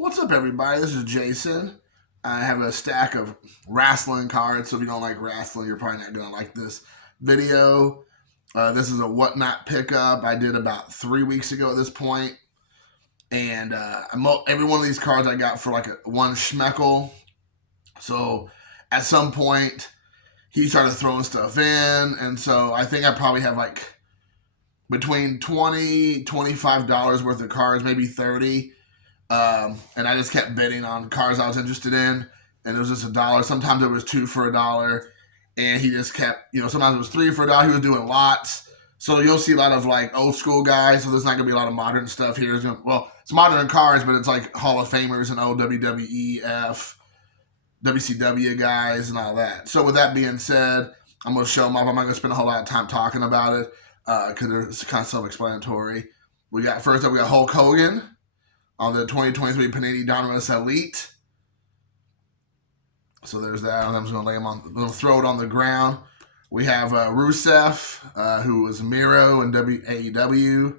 What's up, everybody? This is Jason. I have a stack of wrestling cards, so if you don't like wrestling, you're probably not going to like this video. This is a whatnot pickup I did about 3 weeks ago at this point, and every one of these cards I got for like one schmeckel. So at some point, he started throwing stuff in, and so I think I probably have like between $20, $25 worth of cards, maybe 30. And I just kept bidding on cars I was interested in, and it was just $1. Sometimes it was 2 for $1, and he just kept, sometimes it was 3 for $1. He was doing lots, so you'll see a lot of like old school guys. So there's not gonna be a lot of modern stuff here. It's modern cars, but it's like Hall of Famers and old WWF, WCW guys and all that. So with that being said, I'm gonna show them off. I'm not gonna spend a whole lot of time talking about it because it's kind of self-explanatory. First up, we got Hulk Hogan on the 2023 Panini Dominus Elite. So there's that. I'm just going to throw it on the ground. We have Rusev, who was Miro in AEW.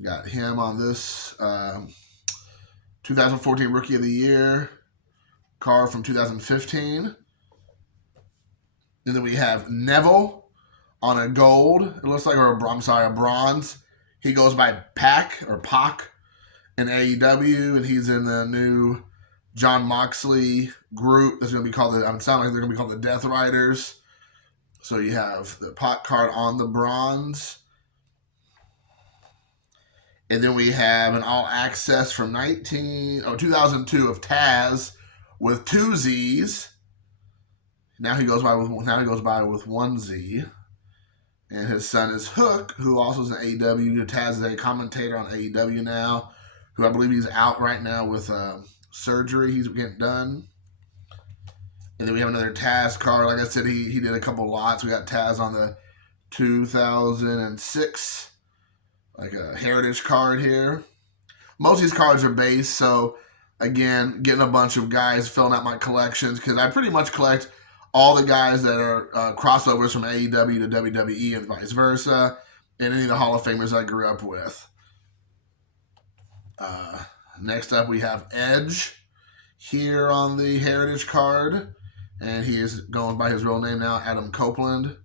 Got him on this 2014 Rookie of the Year card from 2015. And then we have Neville on a gold. It looks like, a bronze. He goes by Pac in AEW, and he's in the new Jon Moxley group that's going to be called it sounds like they're going to be called the Death Riders. So you have the Pac card on the bronze. And then we have an all access from 2002 of Taz with 2 Z's. Now he goes by with 1 Z. And his son is Hook, who also is in AEW. Taz is a commentator on AEW now, who I believe he's out right now with surgery. He's getting done. And then we have another Taz card. Like I said, he did a couple lots. We got Taz on the 2006, like a heritage card here. Most of these cards are base, so again, getting a bunch of guys filling out my collections, because I pretty much collect all the guys that are crossovers from AEW to WWE and vice versa, and any of the Hall of Famers I grew up with. Next up, we have Edge here on the Heritage card, and he is going by his real name now, Adam Copeland,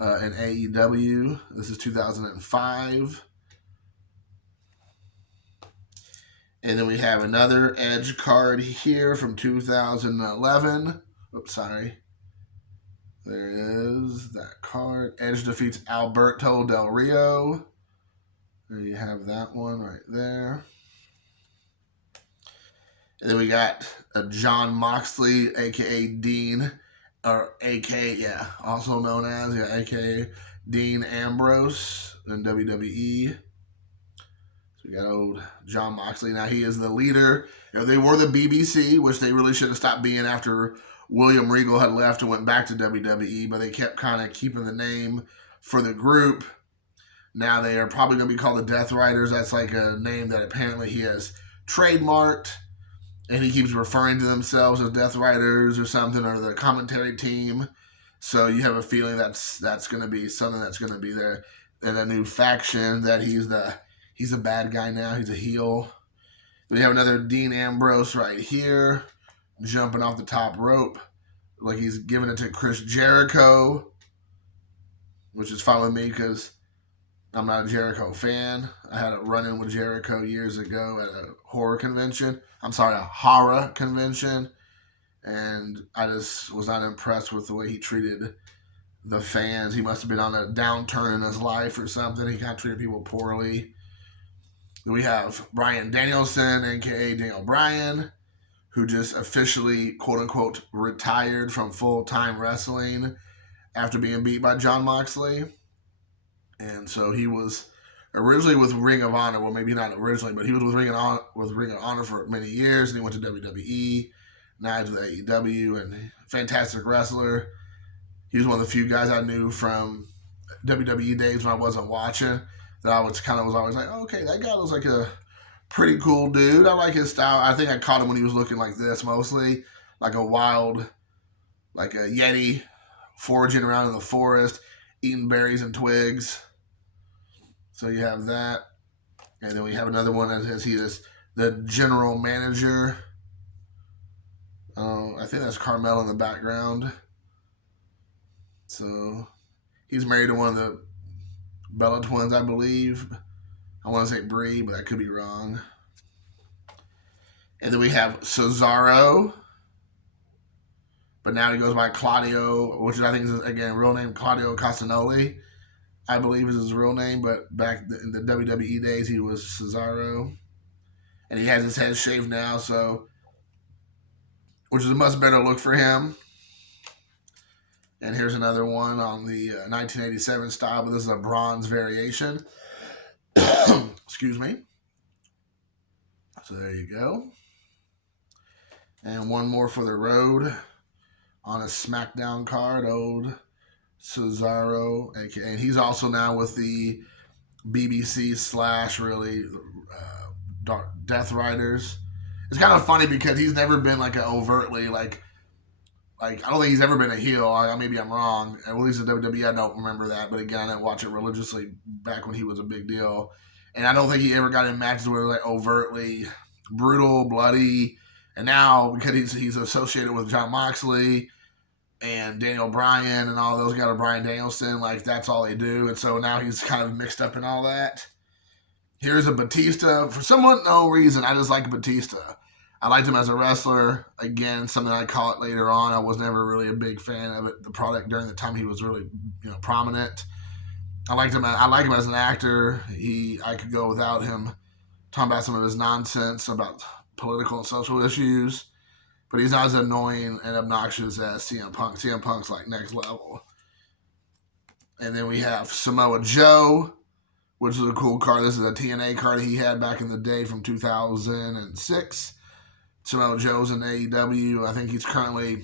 in AEW. This is 2005. And then we have another Edge card here from 2011. Oops, sorry. There is that card. Edge defeats Alberto Del Rio. There you have that one right there. And then we got a Jon Moxley, a.k.a. Dean, also known as, a.k.a. Dean Ambrose in WWE. So we got old Jon Moxley. Now he is the leader. They were the BBC, which they really should have stopped being after William Regal had left and went back to WWE, but they kept kind of keeping the name for the group. Now they are probably going to be called the Death Riders. That's like a name that apparently he has trademarked, and he keeps referring to themselves as Death Riders or something, or the commentary team. So you have a feeling that's going to be something that's going to be there in a new faction, that he's a bad guy now. He's a heel. We have another Dean Ambrose right here, jumping off the top rope like he's giving it to Chris Jericho, which is fine with me because I'm not a Jericho fan. I had a run-in with Jericho years ago at a horror convention. A horror convention. And I just was not impressed with the way he treated the fans. He must have been on a downturn in his life or something. He kind of treated people poorly. We have Bryan Danielson, a.k.a. Daniel Bryan, who just officially, quote-unquote, retired from full-time wrestling after being beat by Jon Moxley. And so he was originally with Ring of Honor. Well, maybe not originally, but he was with Ring of Honor for many years, and he went to WWE. Now he's with AEW, and fantastic wrestler. He was one of the few guys I knew from WWE days when I wasn't watching, that I was always like, oh, okay, that guy looks like a pretty cool dude. I like his style. I think I caught him when he was looking like this mostly, like a wild, like a Yeti foraging around in the forest, eating berries and twigs. So you have that. And then we have another one as he just the general manager. I think that's Carmel in the background. So he's married to one of the Bella twins, I believe. I want to say Brie, but I could be wrong. And then we have Cesaro, but now he goes by Claudio, which I think is, again, real name Claudio Castagnoli, I believe is his real name, but back in the WWE days, he was Cesaro. And he has his head shaved now, so, which is a much better look for him. And here's another one on the 1987 style, but this is a bronze variation. Excuse me. So there you go. And one more for the road on a SmackDown card, old Cesaro, and he's also now with the BBC / really Death Riders. It's kind of funny because he's never been like an overtly like I don't think he's ever been a heel. Maybe I'm wrong. At least in WWE, I don't remember that. But again, I didn't watch it religiously back when he was a big deal. And I don't think he ever got in matches where like overtly brutal, bloody. And now because he's associated with Jon Moxley and Daniel Bryan and all those guys, Bryan Danielson, like that's all they do. And so now he's kind of mixed up in all that. Here's a Batista. For some unknown reason, I just like Batista. I liked him as a wrestler. Again, something I call it later on. I was never really a big fan of it, the product during the time he was really, prominent. I like him as an actor. I could go without him talking about some of his nonsense about political and social issues, but he's not as annoying and obnoxious as CM Punk. CM Punk's like next level. And then we have Samoa Joe, which is a cool card. This is a TNA card he had back in the day from 2006. Samoa Joe's in AEW. I think he's currently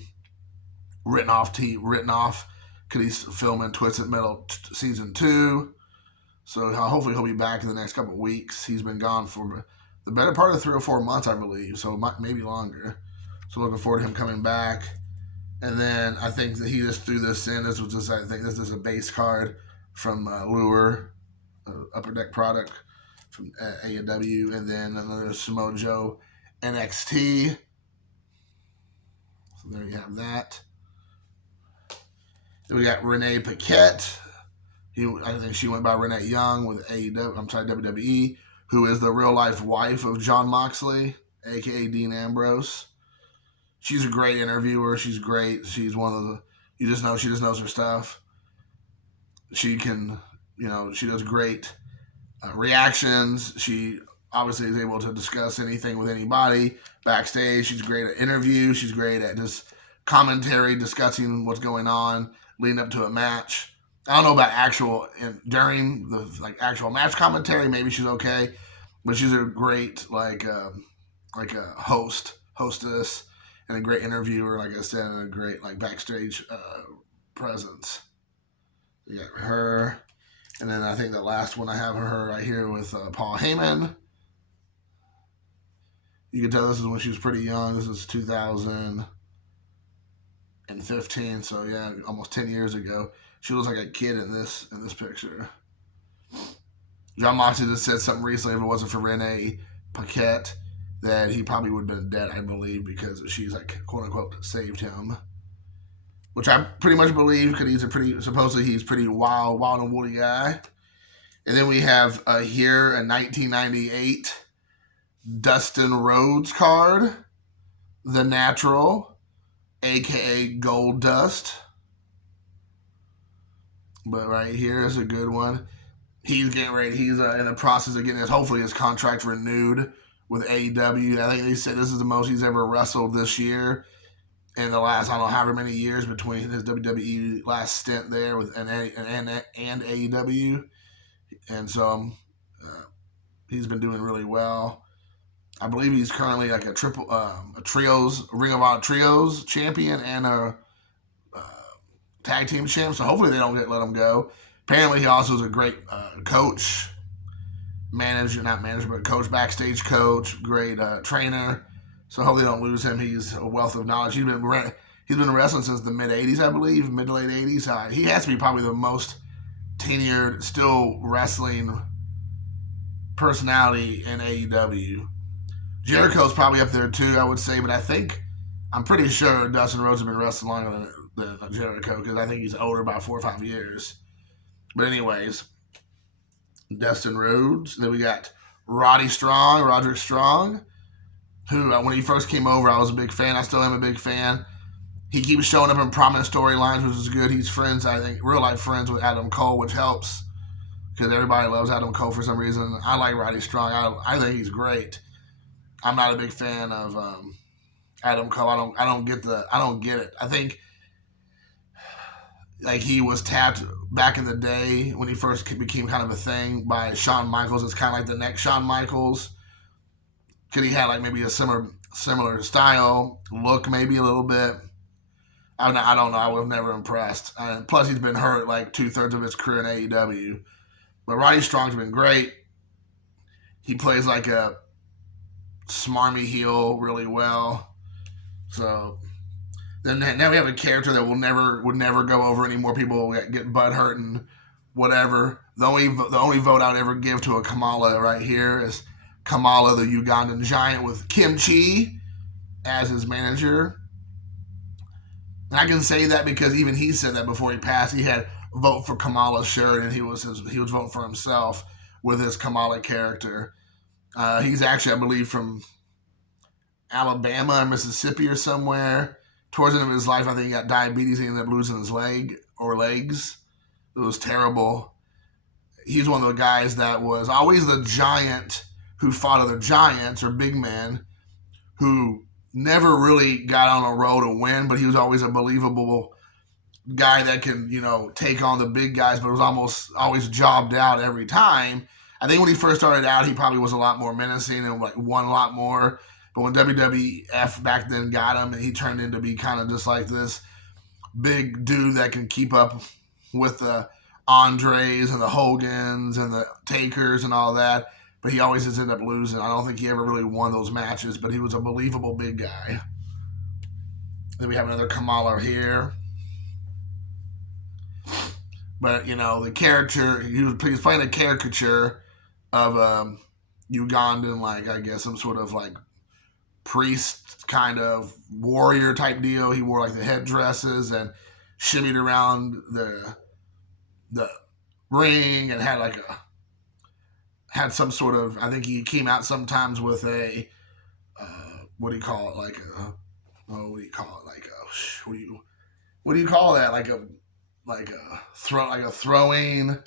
written off because he's filming Twisted Metal Season 2. So hopefully he'll be back in the next couple of weeks. He's been gone for the better part of 3 or 4 months, I believe. So maybe longer. So looking forward to him coming back. And then I think that he just threw this in. I think this is a base card from Lure, Upper Deck product from AEW. And then another Samoa Joe NXT. So there you have that. Then we got Renee Paquette. I think she went by Renee Young with WWE, who is the real life wife of Jon Moxley, aka Dean Ambrose. She's a great interviewer. She's great. She's one of she just knows her stuff. She can, she does great reactions. She obviously is able to discuss anything with anybody backstage. She's great at interviews. She's great at just commentary, discussing what's going on, leading up to a match. I don't know about during the actual match commentary. Maybe she's okay, but she's a great a hostess, and a great interviewer, like I said, and a great backstage presence. You got her, and then I think the last one I have her right here with Paul Heyman. You can tell this is when she was pretty young. This is 2015, so yeah, almost 10 years ago. She looks like a kid in this picture. Jon Moxley just said something recently, if it wasn't for Renee Paquette, that he probably would have been dead, I believe, because she's quote unquote saved him. Which I pretty much believe, because supposedly he's pretty wild and woolly guy. And then we have here a 1998 Dustin Rhodes card, The Natural, aka Gold Dust. But right here is a good one. He's getting ready. He's in the process of getting hopefully his contract renewed with AEW. I think they said this is the most he's ever wrestled this year in the last, I don't know, however many years between his WWE last stint there with and AEW. And so he's been doing really well. I believe he's currently a Ring of Honor Trios champion and a tag team champ. So hopefully they don't let him go. Apparently he also is a great coach, coach, backstage coach, great trainer. So hopefully they don't lose him. He's a wealth of knowledge. He's been wrestling since the mid '80s, I believe, mid to late '80s. He has to be probably the most tenured, still wrestling personality in AEW. Jericho's probably up there too, I would say, but I'm pretty sure Dustin Rhodes has been wrestling longer than Jericho because I think he's older by 4 or 5 years. But anyways, Dustin Rhodes. Then we got Roderick Strong, who when he first came over, I was a big fan. I still am a big fan. He keeps showing up in prominent storylines, which is good. He's friends, I think, real life friends with Adam Cole, which helps because everybody loves Adam Cole for some reason. I like Roddy Strong. I think he's great. I'm not a big fan of Adam Cole. I don't get it. I think like he was tapped back in the day when he first became kind of a thing by Shawn Michaels. It's kind of like the next Shawn Michaels because he had like maybe a similar style, look maybe a little bit. I don't know. I was never impressed. Plus, he's been hurt like 2/3 of his career in AEW. But Roddy Strong's been great. He plays like a smarmy heel really well. So then now we have a character that would never go over anymore. People will get butthurt and whatever. The only vote I'd ever give to a Kamala right here is Kamala, the Ugandan giant, with Kim Chi as his manager. And I can say that because even he said that before he passed. He had vote for Kamala's shirt, and he was voting for himself with his Kamala character. He's actually, I believe, from Alabama or Mississippi or somewhere. Towards the end of his life, I think he got diabetes and ended up losing his legs. It was terrible. He's one of the guys that was always the giant who fought other giants or big men who never really got on a roll to win, but he was always a believable guy that can, take on the big guys, but was almost always jobbed out every time. I think when he first started out, he probably was a lot more menacing and like won a lot more. But when WWF back then got him, he turned into be kind of just like this big dude that can keep up with the Andres and the Hogans and the Takers and all that. But he always just ended up losing. I don't think he ever really won those matches, but he was a believable big guy. Then we have another Kamala here. But, the character, he was playing a caricature of Ugandan, like, I guess, some sort of, like, priest kind of warrior type deal. He wore, like, the headdresses and shimmied around the ring and had some sort of, I think he came out sometimes with a, what do you call it? Like a throwing.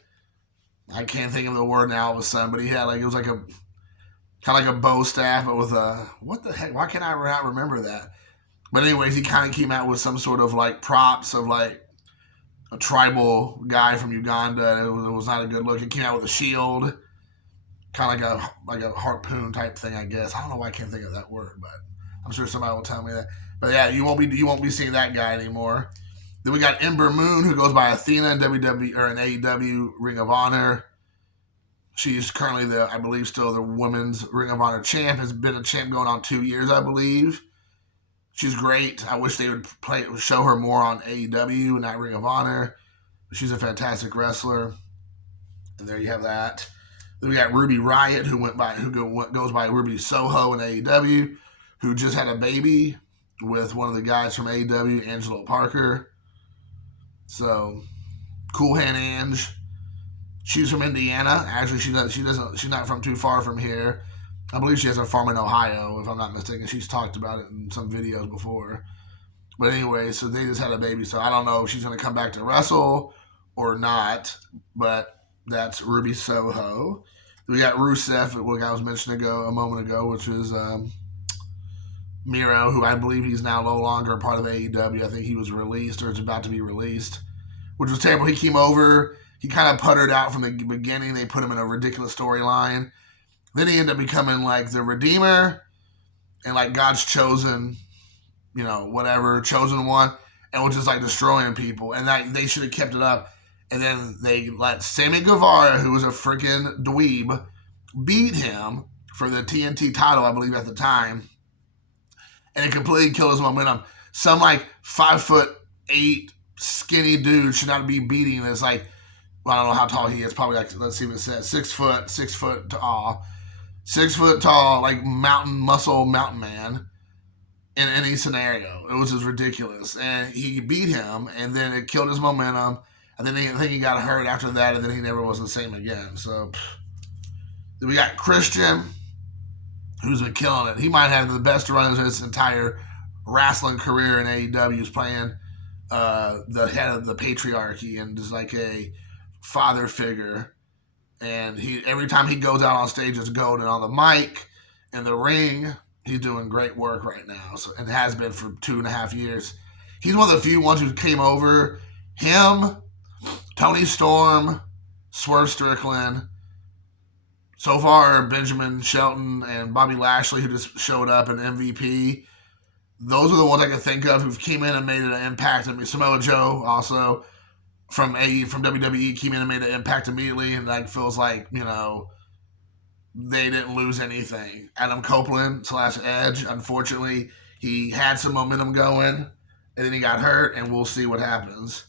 I can't think of the word now all of a sudden, but he had it was like a kind of like a bow staff, but with what the heck? Why can't I not remember that? But anyways, he kind of came out with some sort of like props of like a tribal guy from Uganda. It was not a good look. He came out with a shield, kind of like a harpoon type thing, I guess. I don't know why I can't think of that word, but I'm sure somebody will tell me that. But yeah, you won't be seeing that guy anymore. Then we got Ember Moon, who goes by Athena in WWE or in AEW Ring of Honor. She's currently I believe, still the Women's Ring of Honor champ. Has been a champ going on 2 years, I believe. She's great. I wish they would show her more on AEW and not Ring of Honor. But she's a fantastic wrestler. And there you have that. Then we got Ruby Riott, who goes by Ruby Soho in AEW, who just had a baby with one of the guys from AEW, Angelo Parker. So, Cool Hand Ange. She's from Indiana. Actually, she's not from too far from here. I believe she has a farm in Ohio, if I'm not mistaken. She's talked about it in some videos before. But anyway, so they just had a baby. So I don't know if she's going to come back to wrestle or not. But that's Ruby Soho. We got Rusev, what I was mentioning a moment ago, which is Miro, who I believe he's now no longer a part of AEW. I think he was released or is about to be released, which was terrible. He came over. He kind of puttered out from the beginning. They put him in a ridiculous storyline. Then he ended up becoming like the Redeemer and like God's chosen, chosen one, and was just like destroying people. And they should have kept it up. And then they let Sammy Guevara, who was a freaking dweeb, beat him for the TNT title, I believe, at the time. And it completely killed his momentum. Some like 5'8" skinny dude should not be beating this like, well, I don't know how tall he is. Probably like, let's see what it says, 6 foot tall. 6 foot tall, like mountain muscle mountain man in any scenario. It was just ridiculous. And he beat him, and then it killed his momentum. And then I think he got hurt after that, and then he never was the same again. So then we got Christian, who's been killing it. He might have the best run of his entire wrestling career in AEW. He's playing the head of the patriarchy and just like a father figure. And he every time he goes out on stage, it's golden on the mic, in the ring. He's doing great work right now, so and has been for 2.5 years. He's one of the few ones who came over. Him, Tony Storm, Swerve Strickland. So far, Benjamin Shelton and Bobby Lashley, who just showed up in MVP. Those are the ones I can think of who came in and made an impact. I mean, Samoa Joe also from WWE came in and made an impact immediately, and like feels like they didn't lose anything. Adam Copeland / Edge, unfortunately, he had some momentum going, and then he got hurt, and we'll see what happens.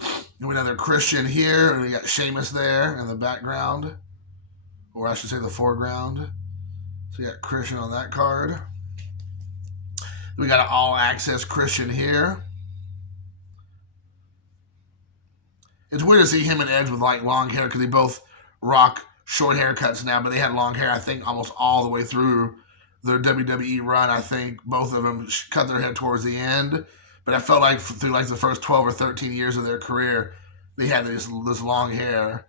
And we have another Christian here, and we got Sheamus there in the background, or I should say the foreground. So we got Christian on that card. We got an all-access Christian here. It's weird to see him and Edge with like long hair because they both rock short haircuts now, but they had long hair, I think, almost all the way through their WWE run. I think both of them cut their hair towards the end, but I felt like through like the first 12 or 13 years of their career, they had this long hair,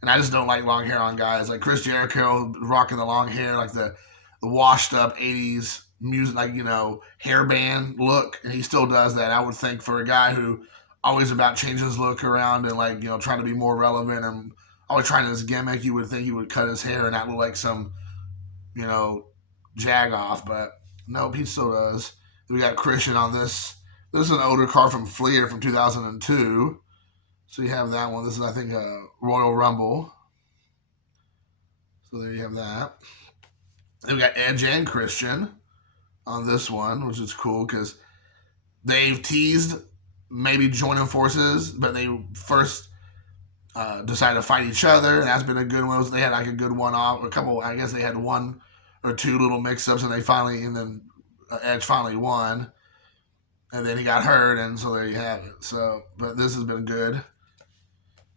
and I just don't like long hair on guys. Like Chris Jericho rocking the long hair, like the washed up 80s music, like hairband look, and he still does that. I would think for a guy who always about changing his look around and like trying to be more relevant and always trying his gimmick, you would think he would cut his hair and not look like some jag off, but nope, he still does. We got Christian on this. This is an older card from Fleer from 2002. So you have that one. This is, I think, a Royal Rumble. So there you have that. Then we got Edge and Christian on this one, which is cool because they've teased maybe joining forces, but they first decided to fight each other, and that's been a good one. They had like a good one-off, a couple. I guess they had 1 or 2 little mix-ups, and then Edge finally won, and then he got hurt, and so there you have it. So, but this has been good.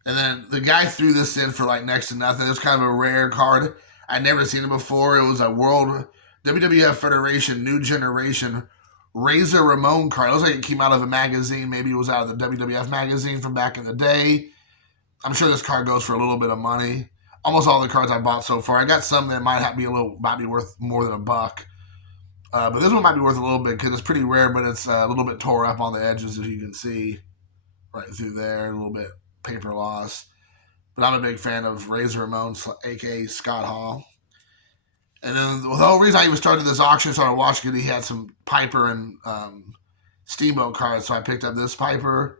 And then the guy threw this in for like next to nothing. It was kind of a rare card. I'd never seen it before. It was a World WWF Federation New Generation Razor Ramon card. It looks like it came out of a magazine. Maybe it was out of the WWF magazine from back in the day. I'm sure this card goes for a little bit of money. Almost all the cards I bought so far. I got some that might be worth more than $1. But this one might be worth a little bit because it's pretty rare, but it's a little bit tore up on the edges, as you can see right through there. A little bit paper loss. But I'm a big fan of Razor Ramon, a.k.a. Scott Hall. And then the whole reason I even started this auction, started watching it, he had some Piper and Steamboat cards. So I picked up this Piper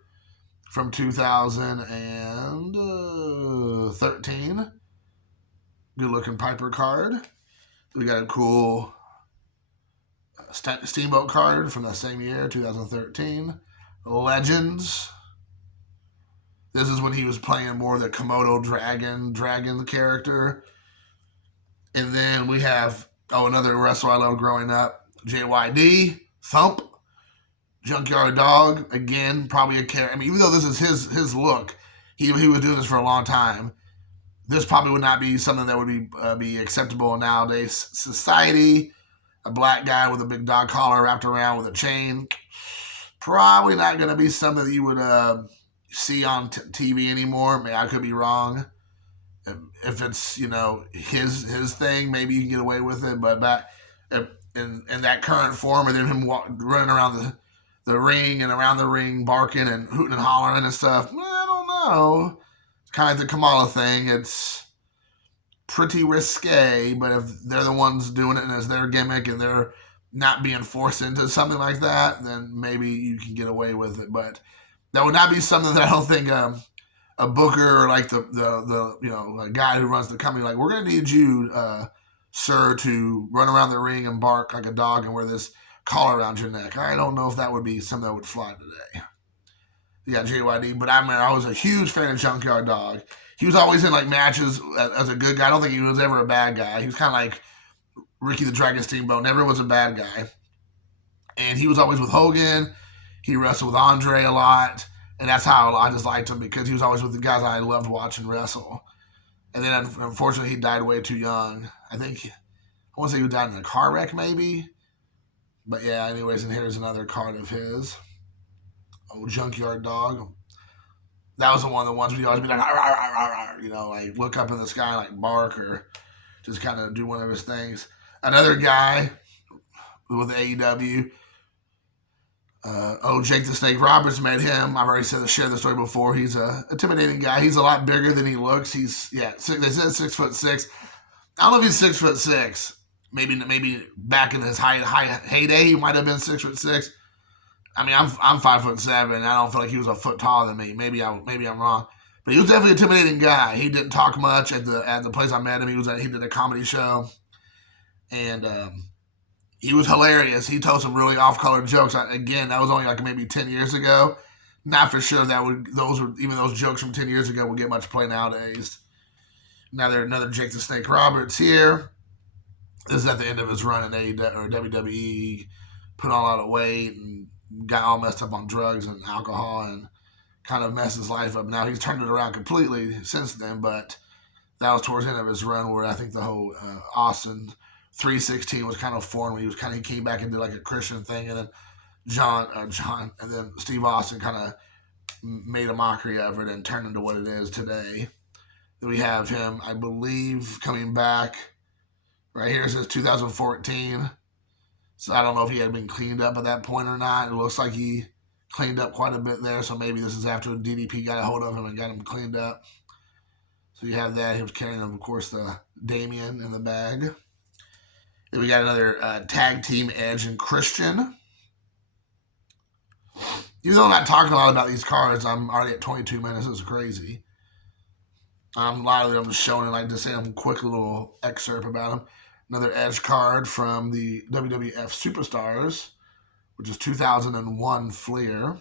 from 2013. Good looking Piper card. We got a cool Steamboat card from that same year, 2013. Legends. This is when he was playing more of the Komodo dragon character. And then we have, another wrestler I loved growing up, JYD, Thump, Junkyard Dog, again, probably a character. I mean, even though this is his look, he was doing this for a long time. This probably would not be something that would be acceptable in nowadays society. A black guy with a big dog collar wrapped around with a chain. Probably not going to be something that you would see on TV anymore. I could be wrong. If it's his thing, maybe you can get away with it. But back in that current form, and then him running around the ring and around the ring, barking and hooting and hollering and stuff, I don't know. It's kind of the Kamala thing. It's pretty risque, but if they're the ones doing it and it's their gimmick and they're not being forced into something like that, then maybe you can get away with it. But that would not be something that I don't think a booker or like the a guy who runs the company, like, we're going to need you, sir, to run around the ring and bark like a dog and wear this collar around your neck. I don't know if that would be something that would fly today. Yeah, JYD. But I was a huge fan of Junkyard Dog. He was always in like matches as a good guy. I don't think he was ever a bad guy. He was kind of like Ricky the Dragon Steamboat never was a bad guy. And he was always with Hogan. He wrestled with Andre a lot. And that's how I just liked him, because he was always with the guys I loved watching wrestle. And then unfortunately he died way too young. I want to say he died in a car wreck maybe. But yeah, anyways, and here's another card of his. Old Junkyard Dog. That was one of the ones where you always be like, "Arr, arr, arr, arr," like look up in the sky, like bark, or just kind of do one of his things. Another guy with AEW. Jake the Snake Roberts met him. I've already shared the story before. He's a intimidating guy. He's a lot bigger than he looks. They said 6'6". I don't know if he's 6'6". Maybe back in his heyday, he might have been 6'6". I mean, I'm 5'7". I don't feel like he was a foot taller than me. Maybe I'm wrong, but he was definitely an intimidating guy. He didn't talk much at the place I met him. He did a comedy show, and he was hilarious. He told some really off-color jokes. Again, that was only like maybe 10 years ago. Not for sure those jokes from 10 years ago would get much play nowadays. Now there's another Jake the Snake Roberts here. This is at the end of his run in AEW or WWE. Put on a lot of weight and got all messed up on drugs and alcohol and kind of messed his life up. Now he's turned it around completely since then, but that was towards the end of his run, where I think the whole Austin 316 was kind of formed. When he came back and did like a Christian thing, and then John and then Steve Austin kind of made a mockery of it and turned into what it is today. Then we have him, I believe, coming back. Right here it says 2014. So I don't know if he had been cleaned up at that point or not. It looks like he cleaned up quite a bit there. So maybe this is after DDP got a hold of him and got him cleaned up. So you have that. He was carrying, of course, the Damien in the bag. Then we got another tag team, Edge and Christian. Even though I'm not talking a lot about these cards, I'm already at 22 minutes. It's crazy. A lot of them I'm just showing it, like just saying a quick little excerpt about them. Another Edge card from the WWF Superstars, which is 2001 Fleer.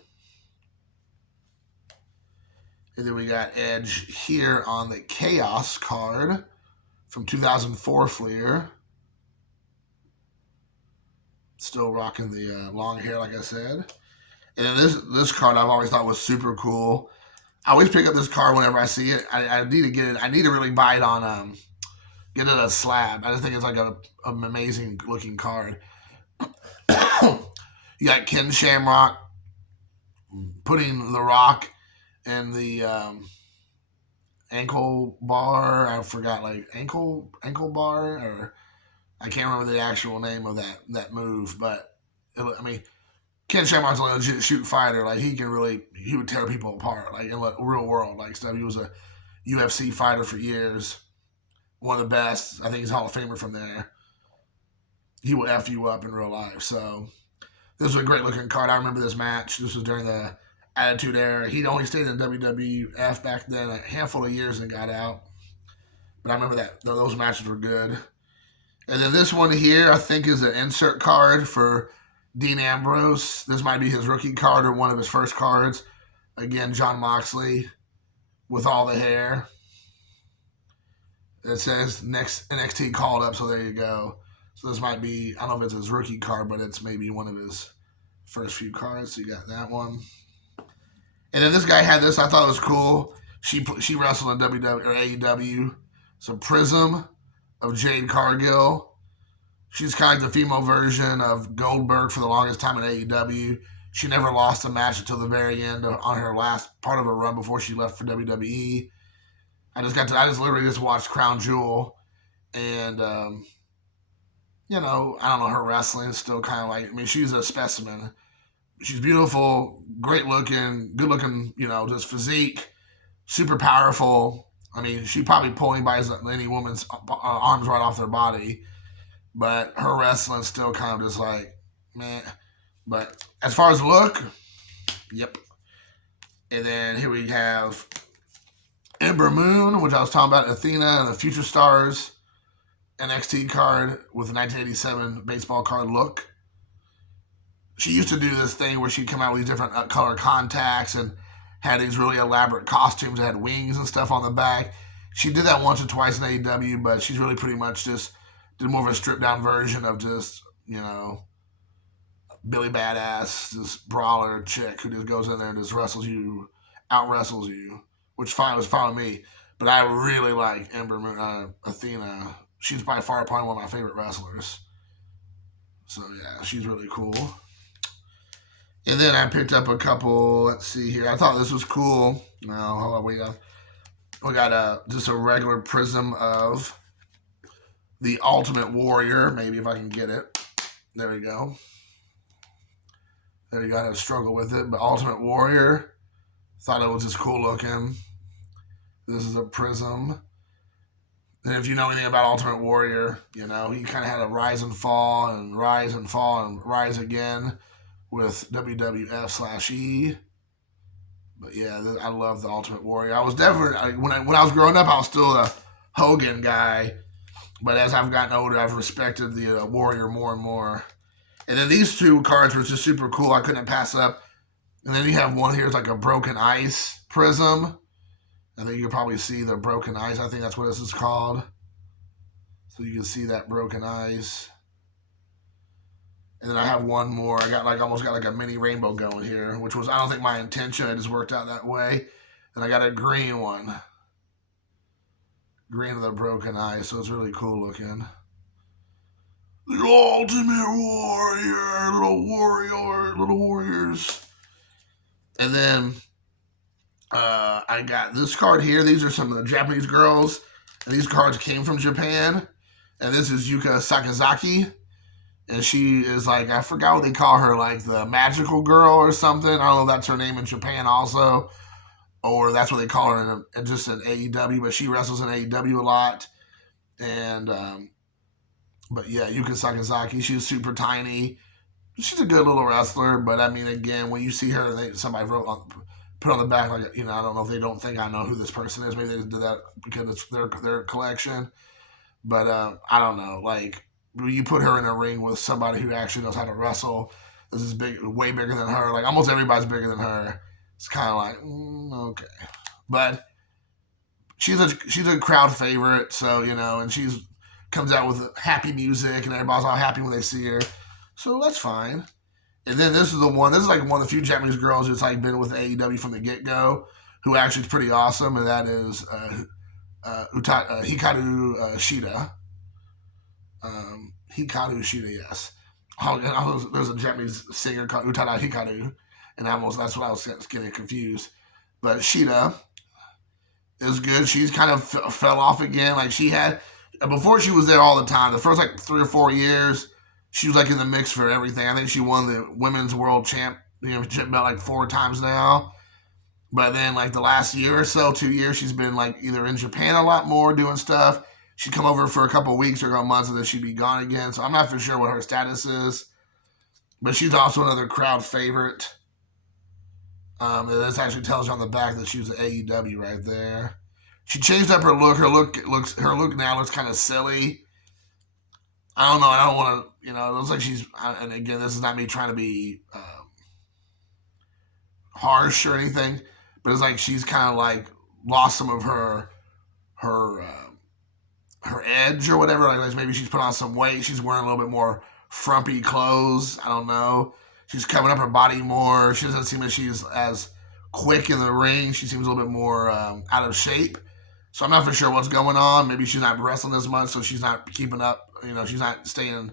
And then we got Edge here on the Chaos card from 2004 Fleer. Still rocking the long hair, like I said. And then this card I've always thought was super cool. I always pick up this card whenever I see it. I need to get it. I need to really buy it on get it a slab. I just think it's like an amazing looking card. You got Ken Shamrock putting the Rock in the ankle bar. I forgot, like ankle bar, or I can't remember the actual name of that move. But Ken Shamrock's a legit shoot fighter. Like he would tear people apart. Like in the real world, like stuff. He was a UFC fighter for years. One of the best. I think he's Hall of Famer from there. He will F you up in real life. So this was a great looking card. I remember this match. This was during the Attitude Era. He only stayed in WWF back then a handful of years and got out. But I remember that those matches were good. And then this one here, I think, is an insert card for Dean Ambrose. This might be his rookie card or one of his first cards. Again, Jon Moxley with all the hair. It says next NXT called up, so there you go. So this might be, I don't know if it's his rookie card, but it's maybe one of his first few cards. So you got that one. And then this guy had this. I thought it was cool. She wrestled in WW or AEW. So Prism of Jade Cargill. She's kind of like the female version of Goldberg for the longest time in AEW. She never lost a match until the very end on her last part of her run before she left for WWE. I just literally watched Crown Jewel, and I don't know, her wrestling is still kind of like, she's a specimen. She's beautiful, great looking, good looking, just physique, super powerful. She probably pull any woman's arms right off their body, but her wrestling is still kind of just like, meh. But as far as look, yep. And then here we have Ember Moon, which I was talking about, Athena and the Future Stars NXT card with a 1987 baseball card look. She used to do this thing where she'd come out with these different color contacts and had these really elaborate costumes that had wings and stuff on the back. She did that once or twice in AEW, but she's really pretty much just did more of a stripped down version of just, Billy Badass, this brawler chick who just goes in there and just wrestles you, out wrestles you, which was fine with me. But I really like Athena. She's by far probably one of my favorite wrestlers. So yeah, she's really cool. And then I picked up a couple. Let's see here. I thought this was cool. Now, hold on, we got just a regular prism of the Ultimate Warrior. Maybe if I can get it. There we go. There you go. I had to struggle with it, but Ultimate Warrior. Thought it was just cool looking. This is a prism. And if you know anything about Ultimate Warrior, he kind of had a rise and fall and rise and fall and rise again with WWF/E. But yeah, I love the Ultimate Warrior. I was definitely when I was growing up, I was still a Hogan guy. But as I've gotten older, I've respected the Warrior more and more. And then these two cards were just super cool. I couldn't pass up. And then you have one here. It's like a Broken Ice prism. I think you can probably see the Broken Ice. I think that's what this is called. So you can see that Broken Ice. And then I have one more. I almost got like a mini rainbow going here, which was, I don't think my intention. It just worked out that way. And I got a green one. Green of the Broken Ice. So it's really cool looking. The Ultimate Warrior. Little warriors. And then I got this card here. These are some of the Japanese girls. And these cards came from Japan. And this is Yuka Sakazaki. And she is like, I forgot what they call her, like the magical girl or something. I don't know if that's her name in Japan also. Or that's what they call her in just in AEW. But she wrestles in AEW a lot. And, but yeah, Yuka Sakazaki, she's super tiny. She's a good little wrestler. But I mean, again, when you see her, somebody put on the back, like, I don't know if they don't think I know who this person is. Maybe they did that because it's their collection. But I don't know. Like, when you put her in a ring with somebody who actually knows how to wrestle, this is big, way bigger than her. Like, almost everybody's bigger than her. It's kind of like, okay. But she's a crowd favorite, so, and she's comes out with happy music, and everybody's all happy when they see her. So that's fine. And then this is like one of the few Japanese girls who's like been with AEW from the get-go, who actually is pretty awesome, and that is Hikaru Shida. Hikaru Shida, yes. There's a Japanese singer called Utada Hikaru, and that's what I was getting confused. But Shida is good. She's kind of fell off again. Like before she was there all the time. The first like 3 or 4 years, she was like in the mix for everything. I think she won the women's world championship belt like 4 times now. But then like the last year or so, 2 years, she's been like either in Japan a lot more doing stuff. She'd come over for a couple of weeks or a months and then she'd be gone again. So I'm not for sure what her status is. But she's also another crowd favorite. And this actually tells you on the back that she was at AEW right there. She changed up her look. Her look now looks kind of silly. I don't know. I don't want to, it looks like she's, and again, this is not me trying to be harsh or anything, but it's like she's kind of like lost some of her edge or whatever. Like maybe she's put on some weight. She's wearing a little bit more frumpy clothes. I don't know. She's covering up her body more. She doesn't seem like she's as quick in the ring. She seems a little bit more out of shape. So I'm not for sure what's going on. Maybe she's not wrestling as much, so she's not keeping up. She's not staying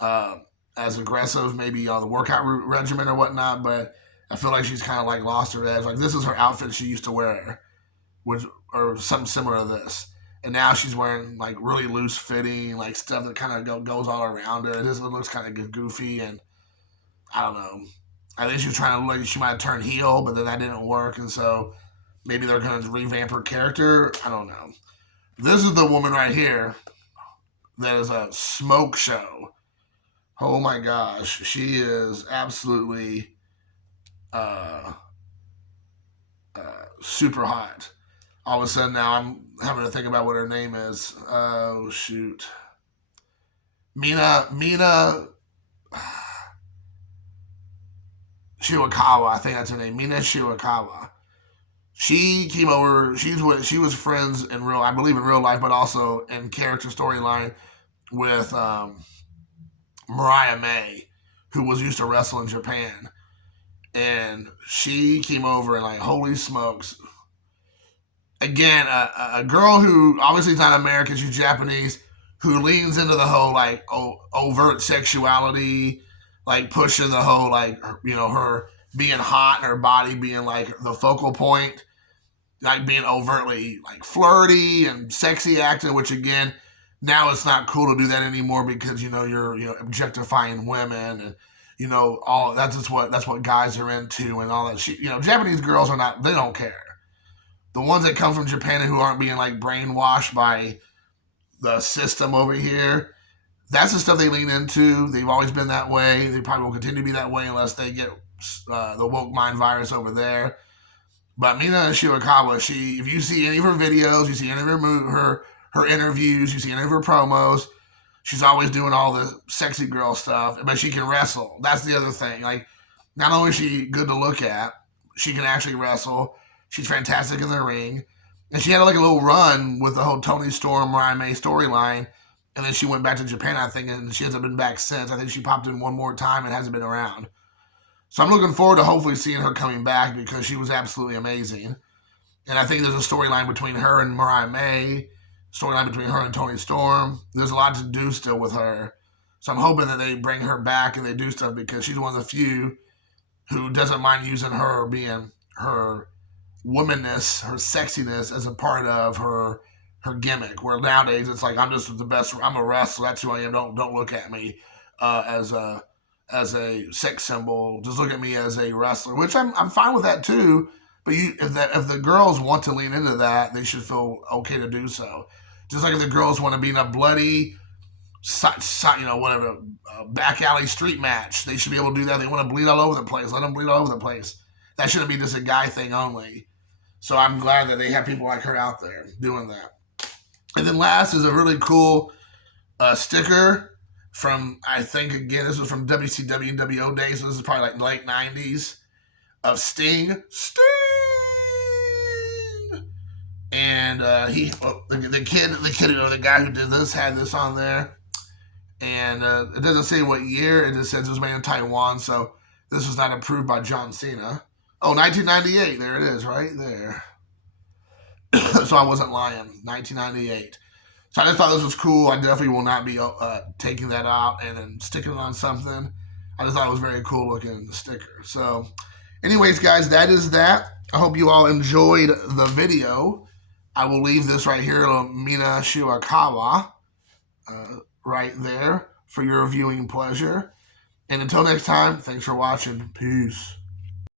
as aggressive, maybe on the workout regimen or whatnot. But I feel like she's kind of like lost her edge. Like this is her outfit she used to wear, or something similar to this. And now she's wearing like really loose fitting, like stuff that kind of goes all around her. It looks kind of goofy, and I don't know. I think she was trying to look like she might have turned heel, but then that didn't work, and so maybe they're going to revamp her character. I don't know. This is the woman right here that is a smoke show. Oh my gosh. She is absolutely super hot. All of a sudden now I'm having to think about what her name is. Oh, shoot. Mina Shiwakawa. I think that's her name. Mina Shiwakawa. She came over. She was friends in real life, but also in character storyline with Mariah May, who was used to wrestle in Japan, and she came over and like, holy smokes! Again, a girl who obviously is not American, she's Japanese, who leans into the whole like overt sexuality, like pushing the whole like her being hot and her body being like the focal point, like being overtly like flirty and sexy acting, which again, now it's not cool to do that anymore because you're objectifying women and all that's what guys are into and all that. Japanese girls are not, they don't care. The ones that come from Japan who aren't being like brainwashed by the system over here, that's the stuff they lean into. They've always been that way. They probably will continue to be that way unless they get the woke mind virus over there. But Mina Shirakawa, if you see any of her videos, you see any of her interviews, you see any of her promos, she's always doing all the sexy girl stuff. But she can wrestle. That's the other thing. Like, not only is she good to look at, she can actually wrestle. She's fantastic in the ring. And she had like a little run with the whole Tony Storm, Mariah May storyline. And then she went back to Japan, I think, and she hasn't been back since. I think she popped in one more time and hasn't been around. So I'm looking forward to hopefully seeing her coming back because she was absolutely amazing. And I think there's a storyline between her and Mariah May, storyline between her and Tony Storm. There's a lot to do still with her. So I'm hoping that they bring her back and they do stuff because she's one of the few who doesn't mind using her being her womanness, her sexiness as a part of her gimmick. Where nowadays it's like I'm just the best. I'm a wrestler. That's who I am. Don't look at me as a sex symbol. Just look at me as a wrestler, which I'm fine with that too. But if the girls want to lean into that, they should feel okay to do so. Just like if the girls want to be in a bloody, whatever, back alley street match, they should be able to do that. They want to bleed all over the place. Let them bleed all over the place. That shouldn't be just a guy thing only. So I'm glad that they have people like her out there doing that. And then last is a really cool sticker from, I think, again, this was from WCW and WO days, so this is probably like late 90s, of Sting. Sting! And the kid, the guy who did this had this on there. And it doesn't say what year, it just says it was made in Taiwan, so this was not approved by John Cena. Oh, 1998, there it is, right there. So I wasn't lying, 1998. So I just thought this was cool. I definitely will not be taking that out and then sticking it on something. I just thought it was very cool looking, the sticker. So anyways, guys, that is that. I hope you all enjoyed the video. I will leave this right here to Mina Shirakawa right there for your viewing pleasure. And until next time, thanks for watching. Peace.